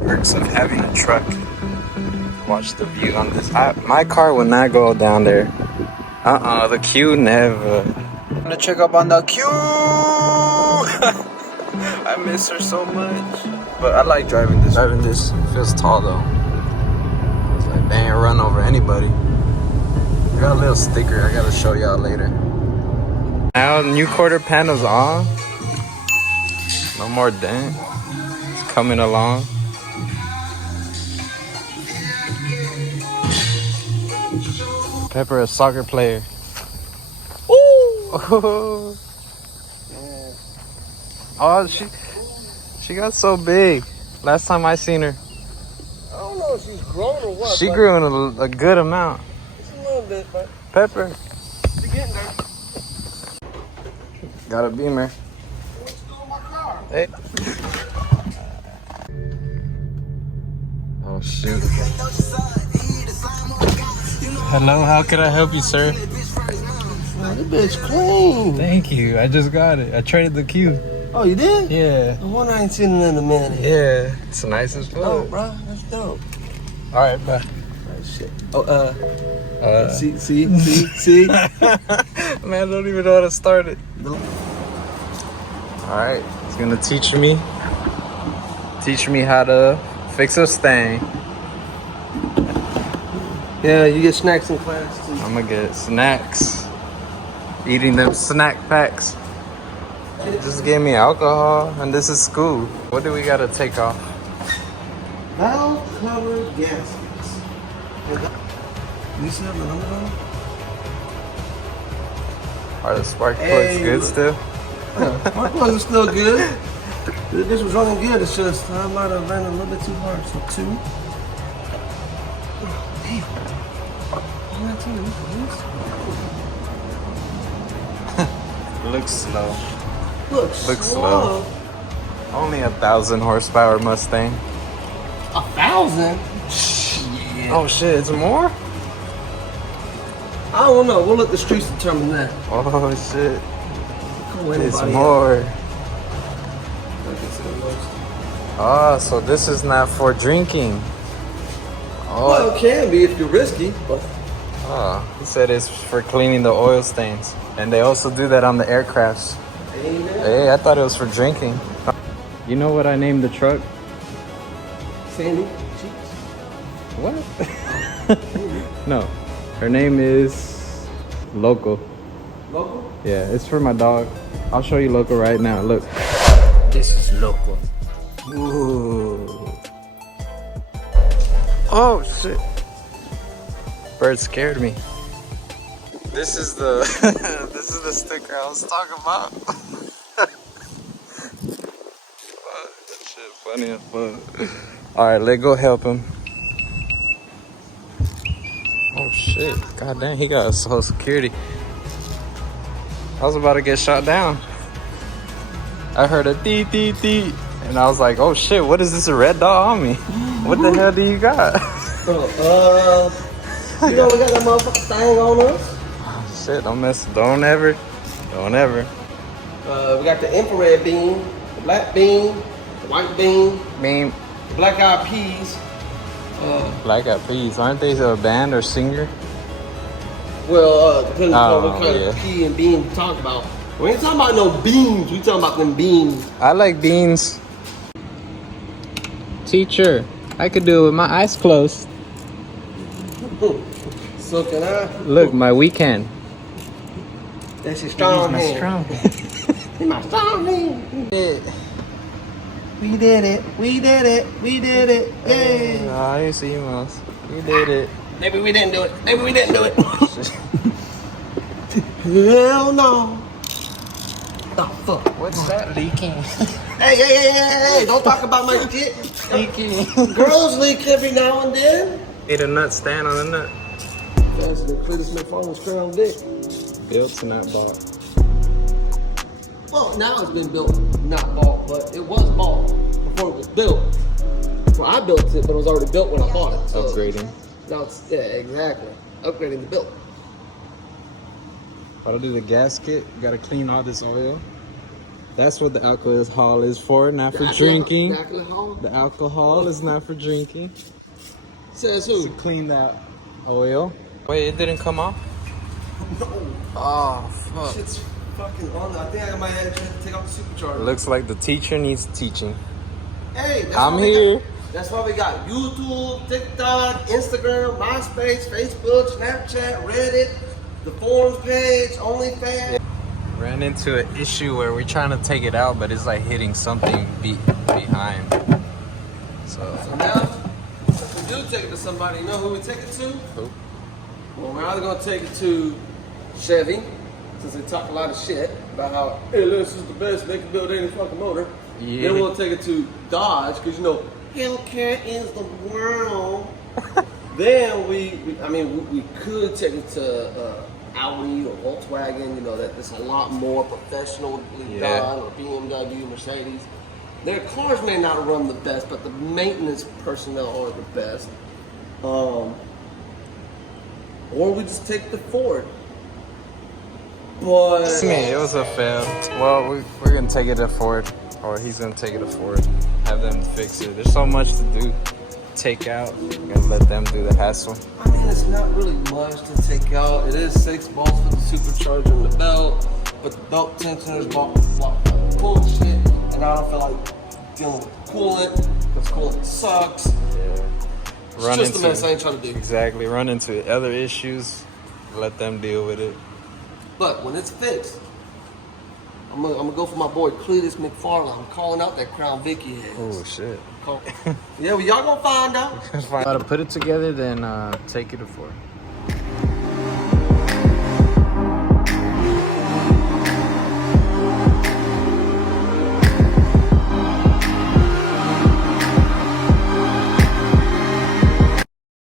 Perks of having a truck. Watch the view on this. My car would not go down there. The queue never. I'm gonna check up on the queue. I miss her so much. But I like driving this. Driving this feels tall though. It's like they ain't run over anybody. I got a little sticker I gotta show y'all later. Now new quarter panels on. No more dent. It's coming along. Pepper, a soccer player. Ooh! Oh, she got so big. Last time I seen her. I don't know if she's grown or what. She grew in a good amount. It's a little bit, but Pepper. she's getting there. Got a Beamer. What's going on my car? Hey. Oh shoot. Hello, how can I help you, sir? Oh, this bitch clean. Thank you. I just got it. I traded the queue. Oh, you did? Yeah. I wonder I ain't seen it in a minute. Yeah. It's nice as fuck. Oh, bro, that's dope. All right, bye. Oh, shit. Oh, see? Man, I don't even know how to start it. All right, he's gonna teach me how to fix a stain. Yeah, you get snacks in class too. I'm gonna get snacks. Eating them snack packs. Just gave me alcohol, and this is school. What do we gotta take off? Valve covered gaskets. You see the number on them? Are the spark plugs good still? Yeah, my plugs are still good. This was running good. It's just I might have ran a little bit too hard. So 2. Oh, damn. I'm not telling you Looks slow. Looks slow. Only 1,000 horsepower Mustang. 1,000? Shit. Oh shit, it's more? I don't know. We'll let the streets determine that. Oh shit. It's Anybody more. else. Oh, so this is not for drinking. Oh. Well, it can be if you're risky, but Oh, he said it's for cleaning the oil stains. And they also do that on the aircrafts. Hey, I thought it was for drinking. You know what I named the truck? Sandy. What? No. Her name is Loco. Local? Yeah, it's for my dog. I'll show you Loco right now. Look. This is Loco. Ooh. Oh shit. Bird scared me. This is the this is the sticker I was talking about. That shit funny as fuck. Alright, let's go help him. Oh shit. God damn, he got social security. I was about to get shot down. I heard a dee dee dee. And I was like, oh shit, what is this, a red dot on me? What the hell do you got? You know we got that motherfucking thing on us? Oh, shit, don't ever. We got the infrared beam, the black beam, the white beam, Beam. the black eyed peas. Black Eyed Peas, aren't they a band or singer? Well, depending on what kind yeah. of pea and bean you talk about. We ain't talking about no beans, we talking about them beans. I like beans. Teacher, I could do it with my eyes closed. So can I? Look, my weekend. That's your strong hand. Strong. It's my strong hand. We did it. Yay. I see you, Mouse. We did it. Maybe we didn't do it. Hell no. The fuck? What's that leaking? Hey, don't talk about my shit. Leaking. Girls leak every now and then. Need a nut stand on a nut. That's the Cletus McFarland's crown dick. Built and not bought. Well, now it's been built, not bought, but it was bought before it was built. Well, I built it, but it was already built when I bought it. So Upgrading. now it's, yeah, exactly. Upgrading the built. Gotta do the gasket. Gotta clean all this oil. That's what the alcohol is for, not for drinking. Alcohol? The alcohol is not for drinking. Says who? To clean that oil. Wait, it didn't come off? No. Oh, fuck. Shit's fucking on. I think I might have to take off the supercharger. It looks like the teacher needs teaching. Hey, I'm here. That's why we got YouTube, TikTok, Instagram, MySpace, Facebook, Snapchat, Reddit, the forums page, OnlyFans. Ran into an issue where we're trying to take it out, but it's like hitting something behind. So now, if we do take it to somebody, you know who we take it to? Who? Well, we're either going to take it to Chevy, since they talk a lot of shit about how, hey, this is the best, they can build any fucking motor. Yeah. Then we'll take it to Dodge, because you know, healthcare is the world. Then we could take it to Audi or Volkswagen, you know, that's a lot more professionally done, or BMW, Mercedes. Their cars may not run the best, but the maintenance personnel are the best. Or we just take the Ford. But it was a fail. Well, we're gonna take it to Ford, or he's gonna take it to Ford. Have them fix it. There's so much to do. Take out. We're gonna let them do the hassle. I mean, it's not really much to take out. It is 6 bolts for the supercharger and the belt, but the belt tensioners bought bullshit, and I don't feel like dealing with coolant because coolant sucks. Yeah. It's just a mess I ain't trying to do. Exactly. Run into other issues. Let them deal with it. But when it's fixed, I'm gonna go for my boy Cletus McFarland. I'm calling out that Crown Vic he has. Oh shit. Yeah, well, y'all gonna find out. Gotta put it together, then take it to Ford.